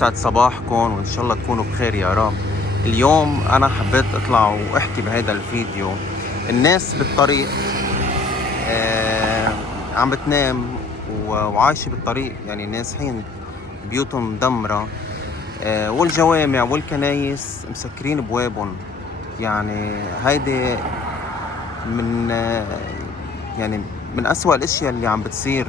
يسعد صباحكم وإن شاء الله تكونوا بخير يا رب. اليوم أنا حبيت أطلع وأحكي بهذا الفيديو. الناس بالطريق عم بتنام وعايشة بالطريق، يعني نازحين بيوتهم مدمرة، والجوامع والكنايس مسكرين بوابهم. يعني هيدي من يعني من أسوأ الأشياء اللي عم بتصير.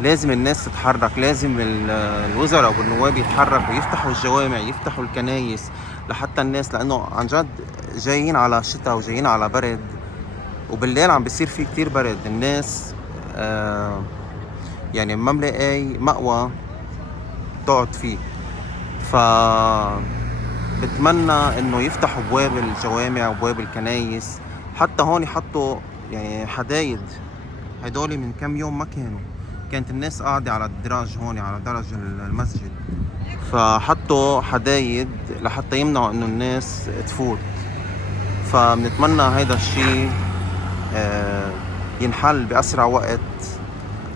لازم الناس تتحرك، لازم الوزراء والنواب يتحركوا، يفتحوا الجوامع، يفتحوا الكنايس لحتى الناس، لأنه عن جد جايين على شتاء وجايين على برد، وبالليل عم بيصير فيه كتير برد. الناس يعني ما ملاقي مأوى تقعد فيه. ف بتمنى انه يفتحوا ابواب الجوامع وابواب الكنايس. حتى هون حطوا يعني حدايد، هدول من كم يوم ما كانت الناس قاعدة على الدراج هون على درج المسجد، فحطوا حدايد لحتى يمنعوا انه الناس تفوت. فبنتمنى هيدا الشيء ينحل بأسرع وقت،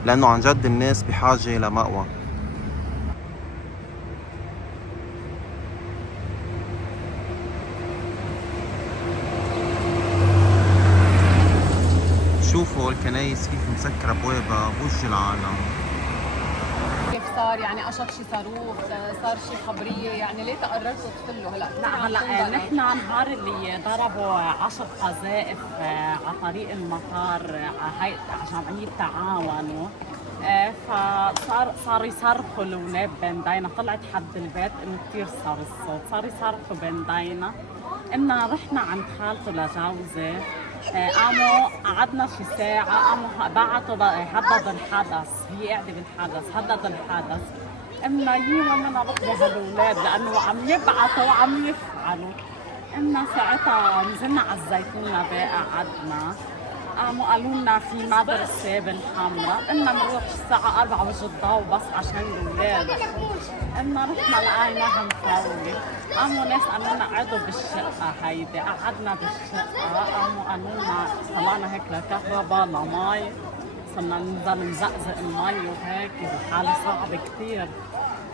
لأنه عن جد الناس بحاجة لمأوى. شوفوا الكنايس كيف مسكرة ابوابها بوجه العالم. كيف صار يعني قشط شي صاروخ، صار شي خبريه، يعني ليه قررتوا تفلوا هلا؟ لا هلا نحن النهار اللي ضربوا 10 قذائف على طريق المطار عشان يتعاونوا، صاروا يصرخوا الاولاد بين داينا. طلعت حد البيت انه كثير صار الصوت، صاروا يصرخوا بين داينا. إنا رحنا عند خالته لجوزي، قاموا قعدنا شي ساعة، قاموا بعتوا هدد الحدث، هي قاعدة بالحدث هدد الحدث. إنا يما بدنا نروح بهالولاد لأنه عم يبعتوا وعم يفعلوا. إنا ساعتها نزلنا على الزيتونة بقى قعدنا، قاموا قالوا لنا في مدرسة بالحمراء، إنا نروح الساعة 4 وجه الضوء بس عشان الولاد. إنا رحنا لقيناها مفوت. قاموا ناس قالوا لنا قعدوا بالشقة هيدي، قعدنا بالشقة. قاموا قالوا لنا طلعنا هيك لكهرباء لمي، صرنا ننزل نزقزق المي وهيك، الحالة صعبة كثير.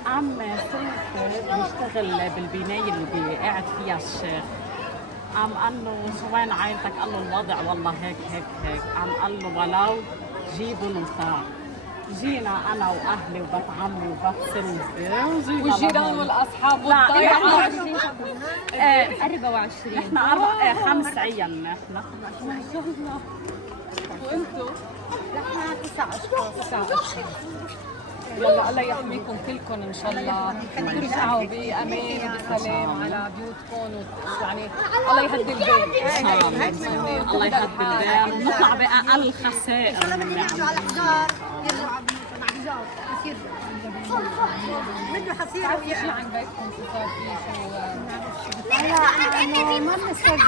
عمي سلفي بيشتغل بالبناية اللي قاعد فيها الشيخ، قام قال له شو وين عائلتك؟ قال له الوضع والله هيك هيك هيك. قام قال له ولو جيبوا نساء. جينا انا واهلي وبنت عمي وبنت سلفي والجيران والاصحاب والضيعه. 24 نحن 5 عيال. نحن وانتم؟ نحن 9 اشخاص. يلا الله يحميكم كلكم ان شاء الله، ترجعوا بامان بسلام على بيوتكم، يعني الله يهدي البال ان شاء الله. الله يهدي البال، نطلع باقل خسائر من بده حصير شيء عن بيتكم، شو صار فيه، أنا ما بنستجيب.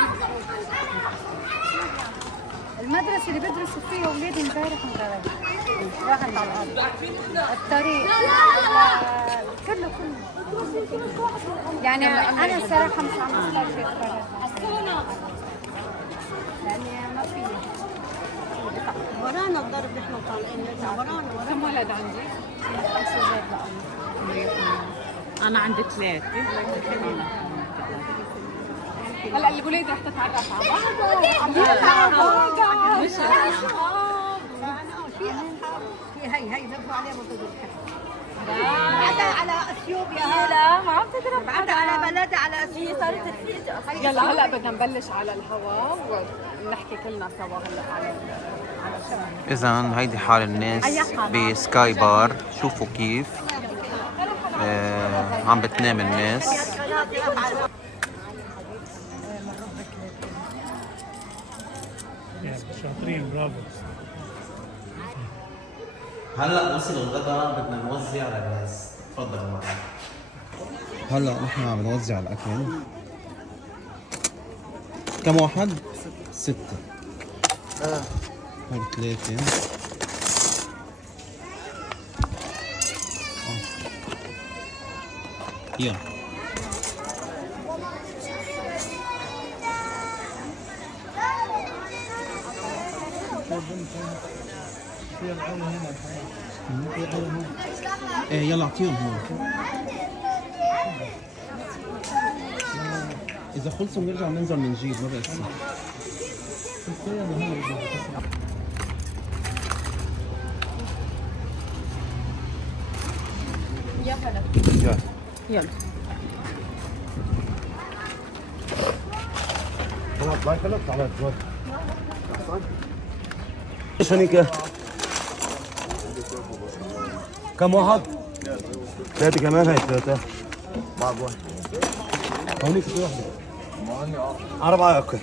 المدرسة اللي بدرسوا فيها أولادي امبارح انضربت، راحت على الأرض. الطريق كله يعني أنا الصراحة مش عم بستجيب لأني ما في ورانا الضرب. نحن طالعين نرجع ورانا. كم ولد عندي؟ 5 زاد. انا عندي 3. هلا الولاد رح تتعرف على بعض، عم يلعبوا مش هي ضربوا عليها بعدها على اثيوبيا. لا ما عم تضرب بعدها على بلدها على اثيوبيا. صارت تفيد. يلا هلا بدنا نبلش على الهواء ونحكي كلنا سوا هلا على إذا هيدي حال الناس بسكاي بار. شوفوا كيف عم بتنام الناس. شاطرين، برافو. هلا وصل الغداء، بدنا نوزع على الناس. تفضلوا معي. هلا نحن عم نوزع الاكل. كم واحد؟ 6. هاي 3. يلا ايه يلا اعطيهم هون. اذا خلصوا بنرجع ننزل بنجيب ما بقى. يا هلا يلا ايش هنيك؟ كم واحد؟ ثلاثة كمان هاي ثلاثة. بعض واحد. هونيك في واحدة. أربعة اوكي.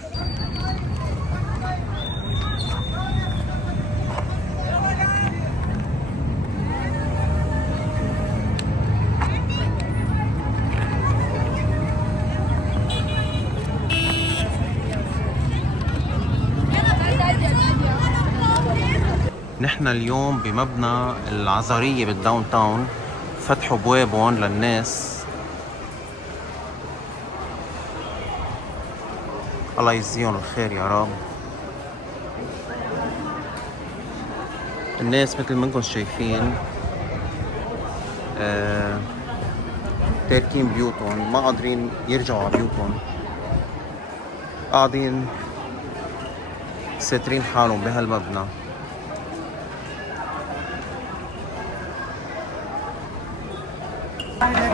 نحن اليوم بمبنى العزارية بالداون تاون، فتحوا بوابهم للناس. الله يجزيهم الخير يا رب. الناس مثل ما انكم شايفين تاركين بيوتهم، ما قادرين يرجعوا على بيوتهم، قاعدين ساترين حالهم بهالمبنى.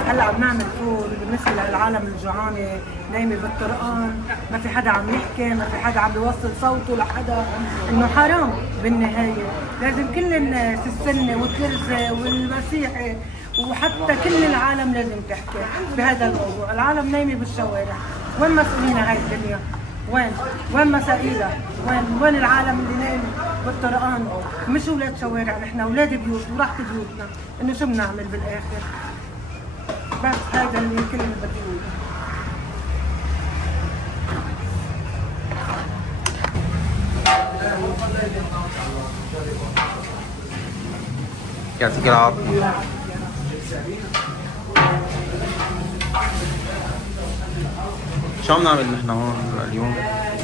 هلا عم نعمل فول بالنسبه للعالم الجوعانه نايمه بالطرقان، ما في حدا عم يحكي، ما في حدا عم بيوصل صوته لحدا، انه حرام بالنهايه. لازم كل الناس السنه والكرزه والمسيحي وحتى كل العالم لازم تحكي بهذا الموضوع. العالم نايمه بالشوارع، وين مسؤولينا هاي الدنيا؟ وين مسائلها؟ وين العالم اللي نايم بالطرقان؟ مش اولاد شوارع، نحن اولاد بيوت وراحة بيوتنا. انه شو بنعمل بالاخر؟ بس هذا اللي كل اللي بدي اقوله. يعطيك العافية. شو عم نعمل نحن هون اليوم؟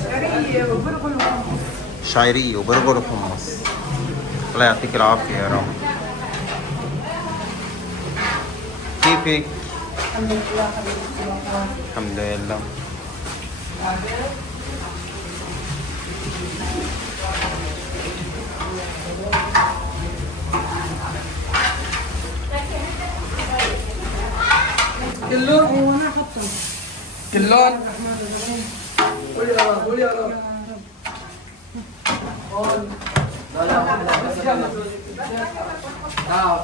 شعرية وبرغل وحمص. شعيرية وبرغل وحمص. الله يعطيك العافية يا رب. كيفك؟ الحمد لله حبيبتي. الحمد لله. كلون؟ ايوه انا حاطه. كلون؟ قولي يا رب، قولي يا رب.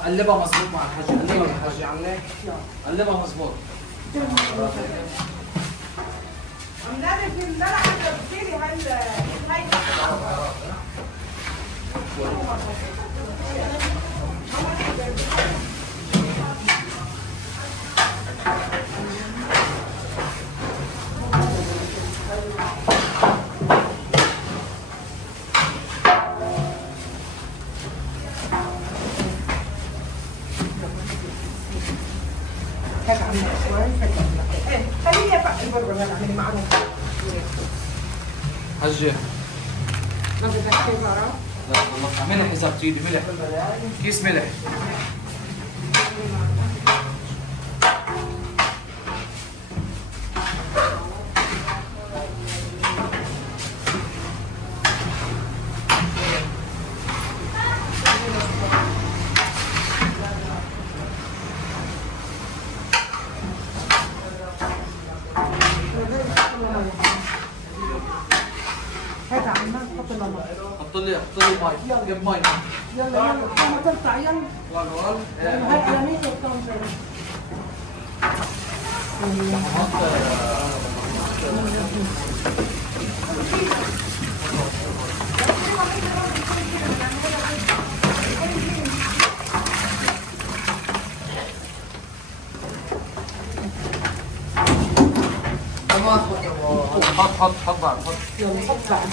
قلبها مظبوط مع الحاج، قلبها مع الحاج عمي، قلبها مظبوط. هيك عملنا شوي، هيك عملنا. خليني افعل البرغل هذا عملي معروف. حجة ما بدك شيء بعرف؟ لا والله ملح اذا بتريدي ملح، كيس ملح. هيك عملنا نحط لنا مي. حط لي مي، جيب مي. يلا يلا لما ترفع يلا. وال هاي على مين وطن جاي. حط بعد حط. يلا حط بعد.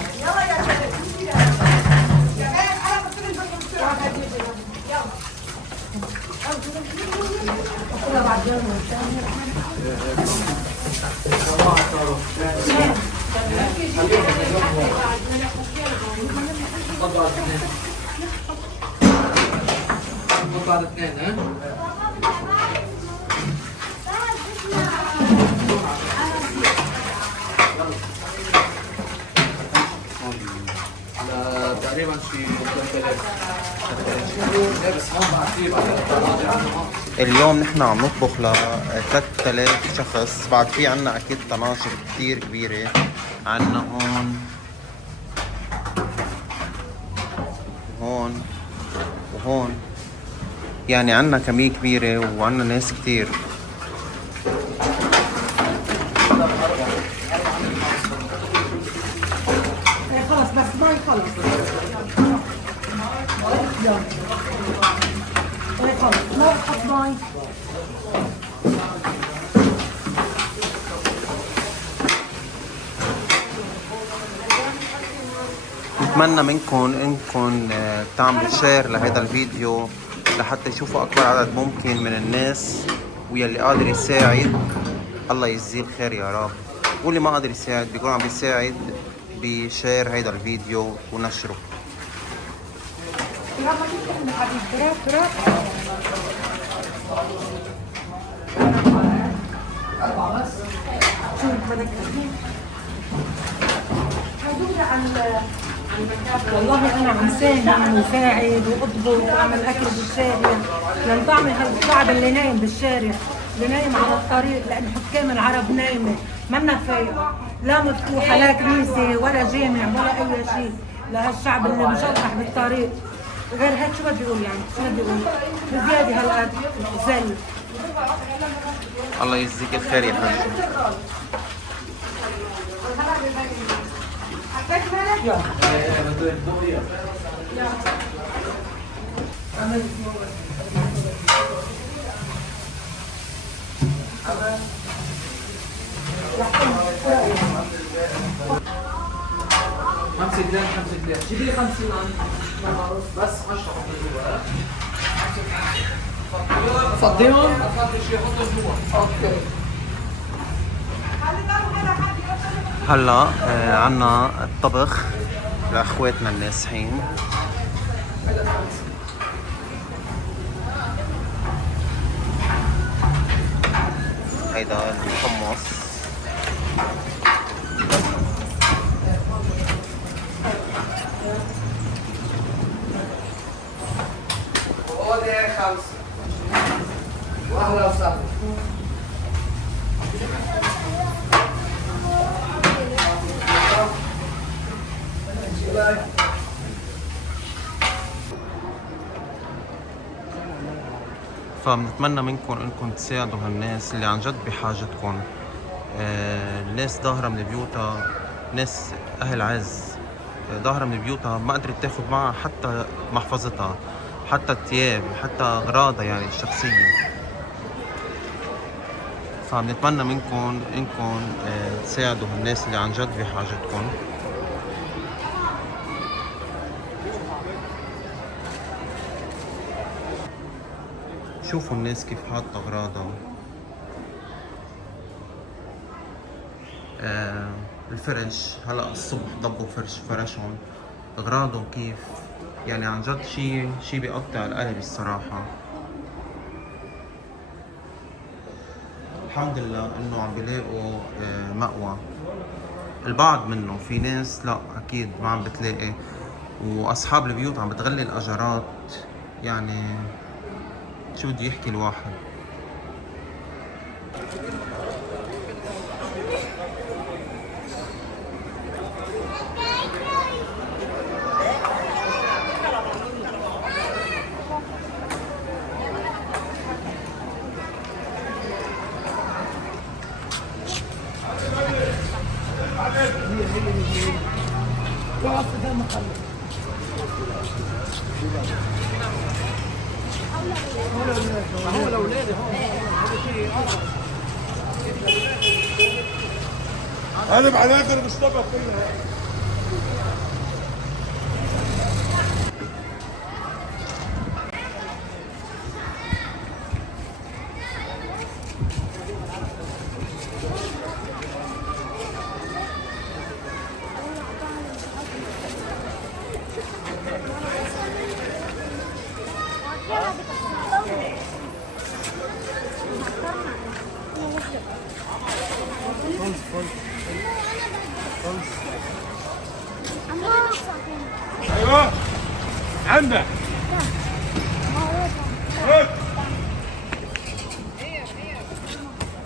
حط بعد اثنين ها. كمان شيء 3000 بس هون بعد في بعد اليوم نحن عم نطبخ ل 3000 شخص. بعد في عنا اكيد طناشر كتير كبيرة. عنا هون وهون، يعني عنا كمية كبيرة وعنا ناس كتير. خلص بس ما يخلص. خلص ما بحط مي. نتمنى منكم انكم تعملوا شير لهذا الفيديو لحتى يشوفوا اكبر عدد ممكن من الناس، ويلي قادر يساعد الله يجزيه الخير يا رب، واللي ما قادر يساعد بيكون عم بيساعد بشير هيدا الفيديو ونشره. والله انا عم ساهم وساعد واطبخ واعمل اكل بالشارع لنطعم هالشعب اللي نايم بالشارع، اللي نايم على الطريق، لان حكام العرب نايمه منا فايقه، لا مفتوحه لا كنيسه ولا جامع ولا اي شيء لهالشعب اللي مشطح بالطريق. غير هيك شو بدي اقول يعني؟ شو بدي اقول؟ بزياده هالقد زل. الله يجزيك الخير يا حبيبي. خمسة دلال 5 دلال جيبي 50 بس 10 فضيهم فضي شيء حطوا جوا. اوكي هلا عنا الطبخ لاخواتنا النازحين. هيدا الحمص، وهذه 5 واهلا وسهلا. فبنتمنى منكم انكم تساعدوا هالناس اللي عن جد بحاجتكم. الناس ظاهرة من بيوتها، ناس اهل عز ظاهرة من بيوتها ما قدرت تاخد معها حتى محفظتها، حتى الثياب، حتى اغراضها يعني الشخصية. فبنتمنى منكم انكم تساعدوا هالناس اللي عن جد بحاجتكم. شوفوا الناس كيف حاطة اغراضها. الفرش هلا الصبح ضبوا فرشهم، اغراضهم كيف يعني عن جد شي بيقطع القلب الصراحة. الحمد لله انه عم بيلاقوا مأوى. البعض منه، في ناس لا اكيد ما عم بتلاقي، واصحاب البيوت عم بتغلي الاجارات. يعني شو بده يحكي الواحد. هو الاولاد هون هذا شيء قلب على اخر مصطفى كلها. ايوه عندك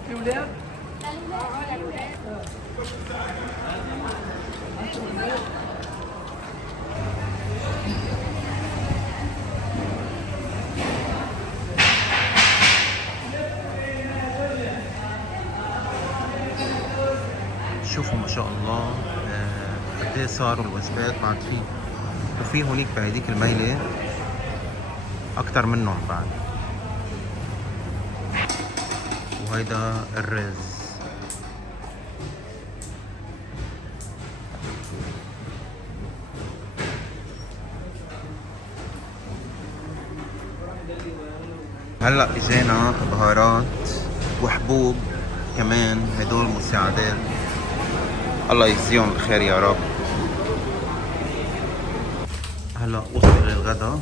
في ولاد؟ شوفوا ما شاء الله قد ايه صاروا الوجبات بعد فيه، وفي هونيك بهديك الميلة أكتر منهم بعد. وهيدا الرز. هلا اجينا بهارات وحبوب كمان، هدول مساعدات، الله يجزيهم الخير يا رب. هلا وصل للغدا.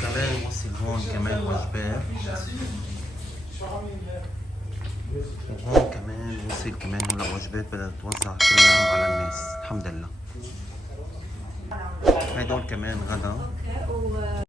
كمان وصل هون كمان وجبات، وهون كمان وصل كمان هلا وجبات بدها تتوزع كلها على الناس. الحمد لله. هدول كمان غدا.